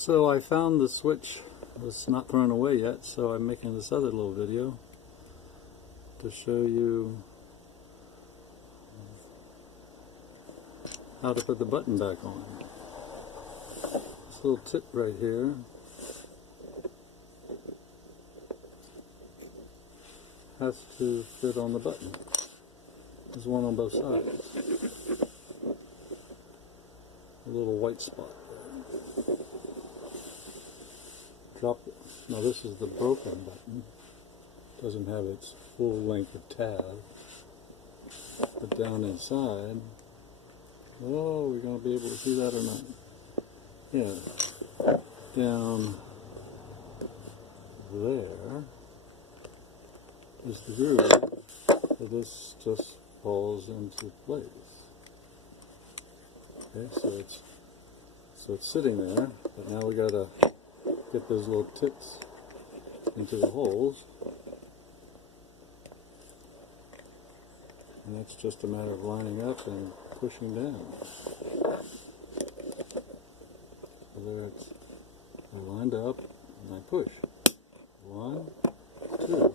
So I found the switch was not thrown away yet, so I'm making this other little video to show you how to put the button back on. This little tip right here has to fit on the button. There's one on both sides. A little white spot there. Drop it. Now this is the broken button. Doesn't have its full length of tab. But down inside, oh, we're going to be able to see that or not? Yeah. Down there is the groove. So this just falls into place. Okay, so it's sitting there, but now we got to get those little tips into the holes, and that's just a matter of lining up and pushing down. So there I lined up and I push. 1, 2,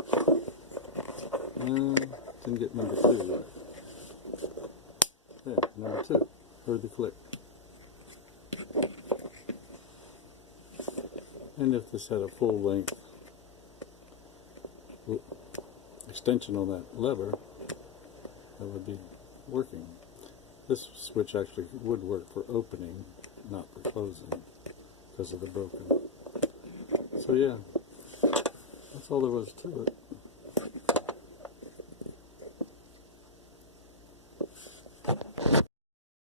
and didn't get number 2 yet. There, number 2. Heard the click. And if this had a full length extension on that lever, that would be working. This switch actually would work for opening, not for closing, because of the broken. So yeah, that's all there was to it.